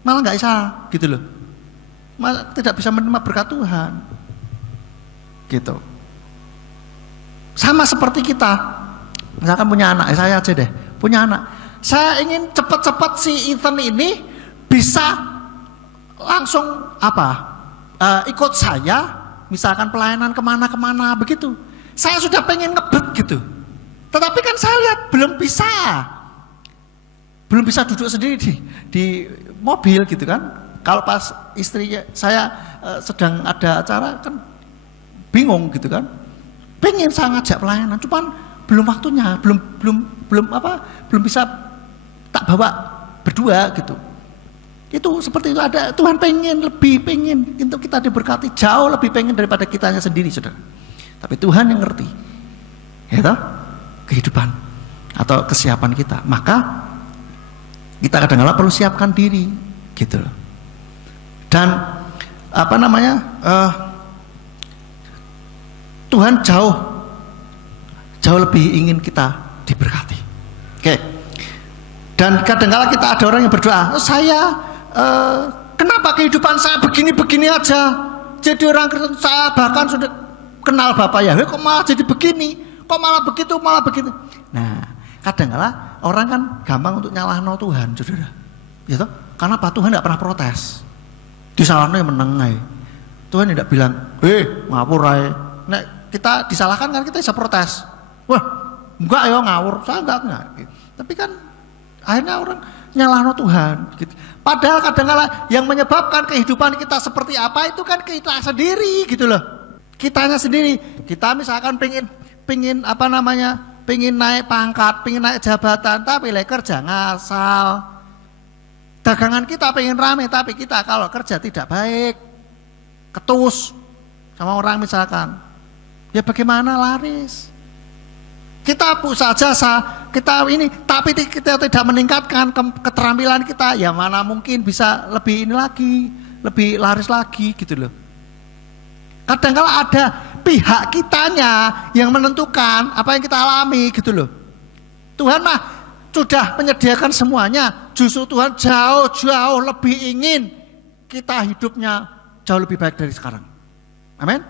Malah nggak bisa, gitu loh. Malah tidak bisa menerima berkat Tuhan. Gitu. Sama seperti kita. Misalkan punya anak, saya aja deh, punya anak. Saya ingin cepat-cepat si Ethan ini bisa langsung ikut saya, misalkan pelayanan kemana-kemana begitu. Saya sudah pengen ngebet gitu. Tetapi kan saya lihat belum bisa duduk sendiri di mobil gitu kan. Kalau pas istri saya sedang ada acara kan bingung gitu kan. Pengen saya ngajak pelayanan, cuman belum waktunya, belum bisa tak bawa berdua gitu. Itu seperti itu, ada Tuhan lebih pengen untuk kita diberkati, jauh lebih pengen daripada kitanya sendiri, saudara. Tapi Tuhan yang ngerti, ya toh, kehidupan atau kesiapan kita. Maka kita kadang-kadang perlu siapkan diri, gitu loh. Dan Tuhan jauh lebih ingin kita diberkati. Oke. Dan kadang-kadang kita ada orang yang berdoa, kenapa kehidupan saya begini-begini aja? Jadi orang Kristen, saya bahkan sudah kenal Bapak Yahweh, kok malah jadi begini, kok malah begitu, malah begitu. Nah, kadang-kadang orang kan gampang untuk nyalahno Tuhan, saudara. Ya toh? Karena apa? Tuhan tidak pernah protes. Disalahno yang menengai. Tuhan tidak bilang, ngawur ae. Nek kita disalahkan kan kita bisa protes. Wah, enggak ya ngawur, saya enggak. Tapi kan akhirnya orang nyalahno Tuhan. Gitu. Padahal kadang-kadang yang menyebabkan kehidupan kita seperti apa itu kan kita sendiri, gitu loh. Kitanya sendiri. Kita misalkan pengen naik pangkat, pengen naik jabatan, tapi kerja ngasal. Dagangan kita pengen rame, tapi kita kalau kerja tidak baik, ketus sama orang misalkan, ya bagaimana laris? Kita usaha jasa, kita ini, tapi kita tidak meningkatkan keterampilan kita, ya mana mungkin bisa lebih ini lagi, lebih laris lagi gitu loh. Kadang-kala ada pihak kitanya yang menentukan apa yang kita alami gitu loh. Tuhan mah sudah menyediakan semuanya, justru Tuhan jauh-jauh lebih ingin kita hidupnya jauh lebih baik dari sekarang. Amin.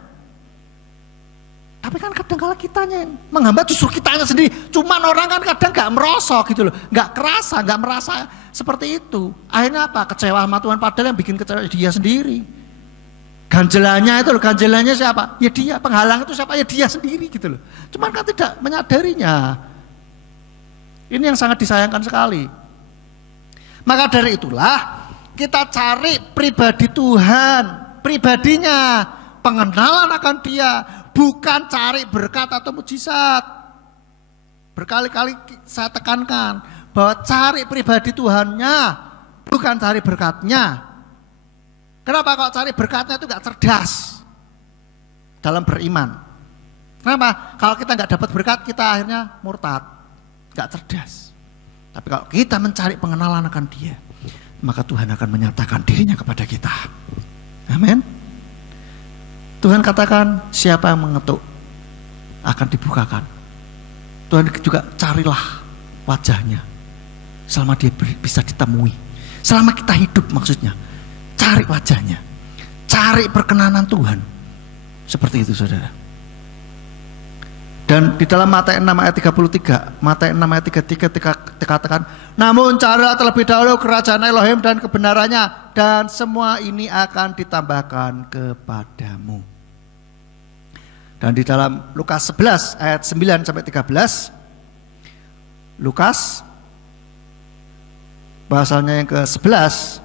Tapi kan kadang-kala kitanya yang menghambat, justru kitanya sendiri. Cuman orang kan kadang gak merosok gitu loh, gak kerasa, gak merasa seperti itu. Akhirnya apa? Kecewa sama Tuhan, padahal yang bikin kecewa dia sendiri. Ganjelannya itu loh, ganjelannya siapa? Ya dia. Penghalang itu siapa? Ya dia sendiri gitu loh. Cuman kan tidak menyadarinya. Ini yang sangat disayangkan sekali. Maka dari itulah kita cari pribadi Tuhan, pribadinya, pengenalan akan dia, bukan cari berkat atau mujizat. Berkali-kali saya tekankan bahwa cari pribadi Tuhannya, bukan cari berkatnya. Kenapa kalau cari berkatnya itu gak cerdas dalam beriman? Kenapa? Kalau kita gak dapat berkat, kita akhirnya murtad, gak cerdas. Tapi kalau kita mencari pengenalan akan dia, maka Tuhan akan menyatakan dirinya kepada kita. Amin. Tuhan katakan, siapa yang mengetuk akan dibukakan. Tuhan juga carilah wajahnya selama dia bisa ditemui, selama kita hidup maksudnya. Cari wajahnya, cari perkenanan Tuhan. Seperti itu saudara. Dan di dalam Matius 6 ayat 33, Matius 6 ayat 33 dikatakan, namun carilah terlebih dahulu kerajaan Elohim dan kebenarannya, dan semua ini akan ditambahkan kepadamu. Dan di dalam Lukas 11 ayat 9 sampai 13, Lukas bahasanya yang ke-11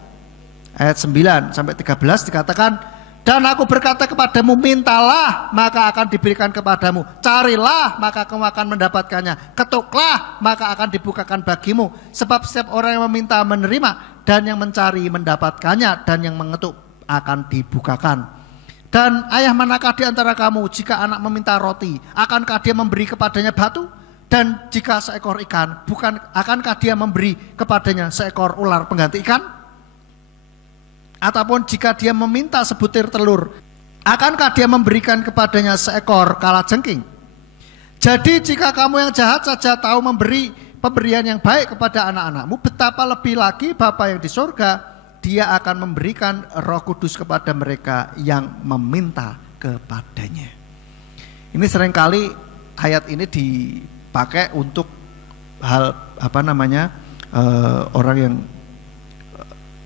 ayat 9 sampai 13 dikatakan, dan aku berkata kepadamu, mintalah maka akan diberikan kepadamu, carilah maka kamu akan mendapatkannya, ketuklah maka akan dibukakan bagimu, sebab setiap orang yang meminta menerima, dan yang mencari mendapatkannya, dan yang mengetuk akan dibukakan. Dan ayah manakah di antara kamu, jika anak meminta roti, akankah dia memberi kepadanya batu? Dan jika seekor ikan, bukan akankah dia memberi kepadanya seekor ular pengganti ikan? Ataupun jika dia meminta sebutir telur, akankah dia memberikan kepadanya seekor kalajengking? Jadi jika kamu yang jahat saja tahu memberi pemberian yang baik kepada anak-anakmu, betapa lebih lagi Bapa yang di surga, dia akan memberikan Roh Kudus kepada mereka yang meminta kepadanya. Ini seringkali ayat ini dipakai untuk hal orang yang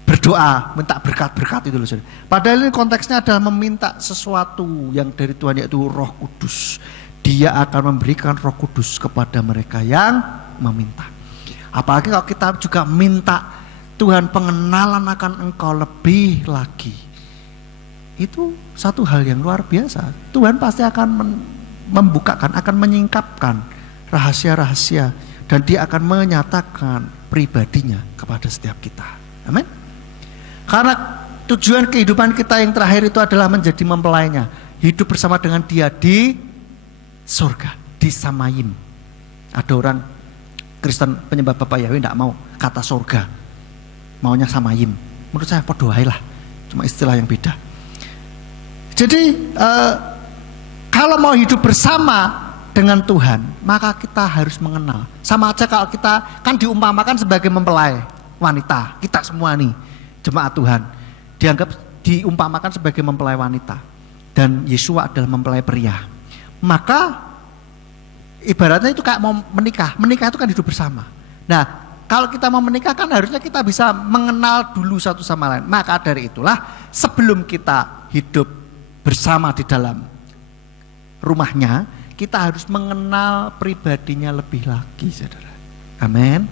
berdoa, minta berkat-berkat itu loh. Padahal ini konteksnya adalah meminta sesuatu yang dari Tuhan, yaitu Roh Kudus. Dia akan memberikan Roh Kudus kepada mereka yang meminta. Apalagi kalau kita juga minta, Tuhan pengenalan akan engkau lebih lagi. Itu satu hal yang luar biasa. Tuhan pasti akan membukakan, akan menyingkapkan rahasia-rahasia, dan dia akan menyatakan pribadinya kepada setiap kita. Amin. Karena tujuan kehidupan kita yang terakhir itu adalah menjadi mempelainya, hidup bersama dengan dia di surga, di Samayim. Ada orang Kristen penyembah Bapak Yahweh tidak mau kata surga, maunya Samayim. Menurut saya podohailah, cuma istilah yang beda. Jadi kalau mau hidup bersama dengan Tuhan, maka kita harus mengenal. Sama aja kalau kita kan diumpamakan sebagai mempelai wanita, kita semua nih jemaat Tuhan diumpamakan sebagai mempelai wanita, dan Yesua adalah mempelai pria. Maka ibaratnya itu kayak mau menikah itu kan hidup bersama. Nah, kalau kita mau menikah kan harusnya kita bisa mengenal dulu satu sama lain. Maka dari itulah sebelum kita hidup bersama di dalam rumahnya, kita harus mengenal pribadinya lebih lagi, saudara. Amin.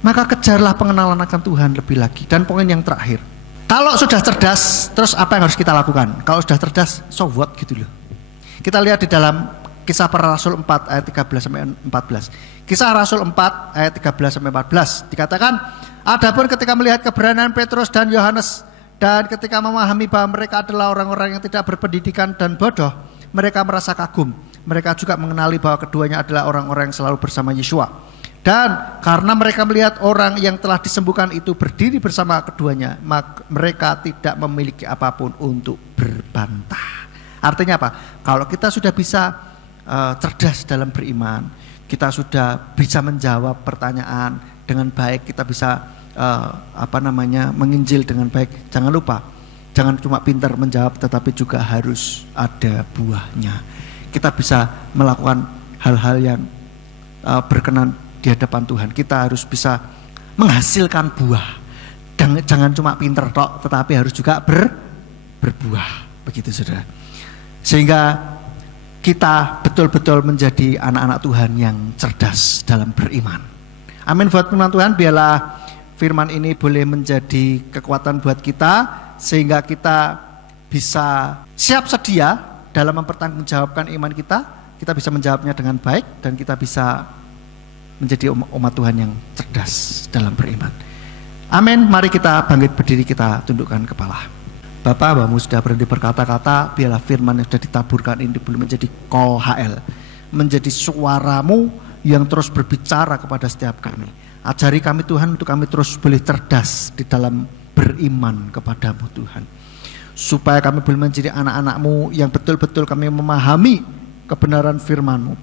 Maka kejarlah pengenalan akan Tuhan lebih lagi. Dan poin yang terakhir, kalau sudah cerdas, terus apa yang harus kita lakukan? Kalau sudah cerdas, so what gitu loh. Kita lihat di dalam Kisah Para Rasul 4 ayat 13 sampai 14. Kisah Rasul 4 ayat 13 sampai 14 dikatakan, Adapun ketika melihat keberanian Petrus dan Yohanes dan ketika memahami bahwa mereka adalah orang-orang yang tidak berpendidikan dan bodoh, mereka merasa kagum. Mereka juga mengenali bahwa keduanya adalah orang-orang yang selalu bersama Yeshua. Dan karena mereka melihat orang yang telah disembuhkan itu berdiri bersama keduanya, maka mereka tidak memiliki apapun untuk berbantah. Artinya apa? Kalau kita sudah bisa cerdas dalam beriman, kita sudah bisa menjawab pertanyaan dengan baik, kita bisa menginjil dengan baik. Jangan lupa, jangan cuma pintar menjawab, tetapi juga harus ada buahnya. Kita bisa melakukan hal-hal yang berkenan di hadapan Tuhan. Kita harus bisa menghasilkan buah. Dan jangan cuma pintar tok, tetapi harus juga berbuah. Begitu saudara. Sehingga kita betul-betul menjadi anak-anak Tuhan yang cerdas dalam beriman. Amin buat firman Tuhan. Biarlah firman ini boleh menjadi kekuatan buat kita, sehingga kita bisa siap sedia dalam mempertanggungjawabkan iman kita. Kita bisa menjawabnya dengan baik, dan kita bisa menjadi umat Tuhan yang cerdas dalam beriman. Amin. Mari kita bangkit berdiri, kita tundukkan kepala. Bapak, Bapamu sudah berhenti berkata-kata, biarlah firman yang sudah ditaburkan ini boleh menjadi kol HL, menjadi suaramu yang terus berbicara kepada setiap kami. Ajari kami Tuhan, untuk kami terus boleh cerdas di dalam beriman kepadamu Tuhan, supaya kami boleh menjadi anak-anakmu yang betul-betul kami memahami kebenaran firman-Mu.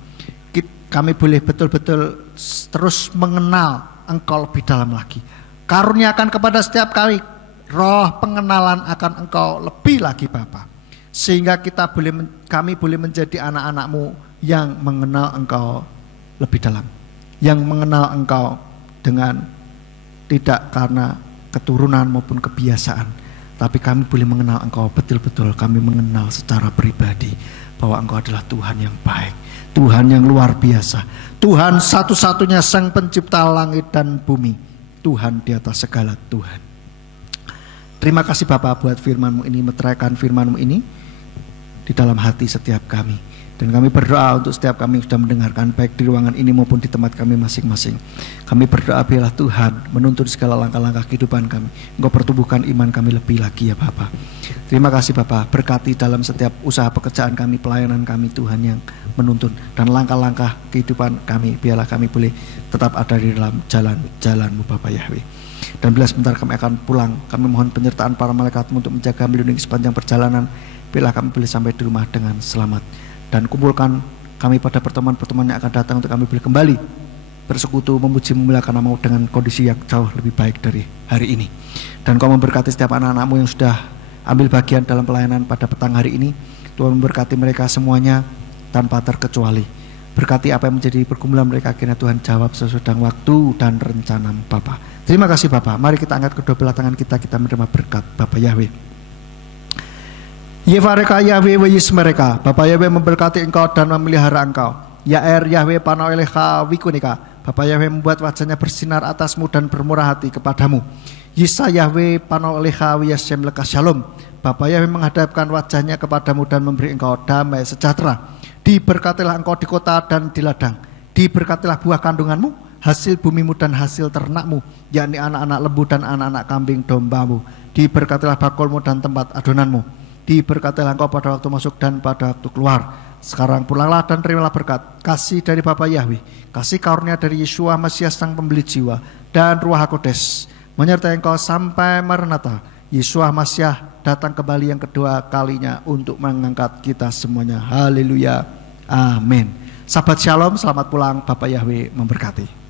Kami boleh betul-betul terus mengenal Engkau lebih dalam lagi. Karuniakan kepada setiap kami roh pengenalan akan Engkau lebih lagi Bapa, sehingga kami boleh menjadi anak-anak-Mu yang mengenal Engkau lebih dalam, yang mengenal Engkau dengan tidak karena keturunan maupun kebiasaan, tapi kami boleh mengenal Engkau betul-betul. Kami mengenal secara pribadi bahwa Engkau adalah Tuhan yang baik, Tuhan yang luar biasa, Tuhan satu-satunya Sang Pencipta langit dan bumi, Tuhan di atas segala Tuhan. Terima kasih Bapak buat firman-Mu ini, meteraikan firman-Mu ini di dalam hati setiap kami. Dan kami berdoa untuk setiap kami yang sudah mendengarkan, baik di ruangan ini maupun di tempat kami masing-masing. Kami berdoa biarlah Tuhan menuntun segala langkah-langkah kehidupan kami. Engkau pertumbuhkan iman kami lebih lagi ya Bapak. Terima kasih Bapak, berkati dalam setiap usaha pekerjaan kami, pelayanan kami Tuhan yang menuntun. Dan langkah-langkah kehidupan kami, biarlah kami boleh tetap ada di dalam jalan-jalan-Mu Bapak Yahweh. Dan bila sebentar kami akan pulang, kami mohon penyertaan para malaikat-Mu untuk menjaga melindungi sepanjang perjalanan. Biarlah kami boleh sampai di rumah dengan selamat. Dan kumpulkan kami pada pertemuan-pertemuan yang akan datang, untuk kami boleh kembali bersekutu, memuji, memuliakan nama-Mu dengan kondisi yang jauh lebih baik dari hari ini. Dan Kau memberkati setiap anak-anak-Mu yang sudah ambil bagian dalam pelayanan pada petang hari ini. Tuhan memberkati mereka semuanya tanpa terkecuali. Berkati apa yang menjadi pergumulan mereka, akhirnya Tuhan jawab sesudah waktu dan rencana Bapa. Terima kasih Bapa. Mari kita angkat kedua belah tangan kita menerima berkat Bapa Yahweh. Yevareka Yahweh weyis mereka, Bapak Yahweh memberkati engkau dan memelihara engkau. Yaer Yahweh panoelecha wikunika, Bapak Yahweh membuat wajahnya bersinar atasmu dan bermurah hati kepadamu. Yisa Yahweh panoelecha wiyasem lekas shalom, Bapak Yahweh menghadapkan wajahnya kepadamu dan memberi engkau damai sejahtera. Diberkatilah engkau di kota dan di ladang, diberkatilah buah kandunganmu, hasil bumimu dan hasil ternakmu, yakni anak-anak lembu dan anak-anak kambing dombamu. Diberkatilah bakulmu dan tempat adonanmu. Diberkatilah engkau pada waktu masuk dan pada waktu keluar. Sekarang pulanglah dan terimalah berkat, kasih dari Bapa Yahweh, kasih karunia dari Yeshua Mesias Sang Pembeli Jiwa, dan Ruach HaKodes menyertai engkau sampai Maranatha. Yeshua Mesias datang kembali yang kedua kalinya untuk mengangkat kita semuanya. Haleluya. Amin. Sahabat Shalom, selamat pulang. Bapa Yahweh memberkati.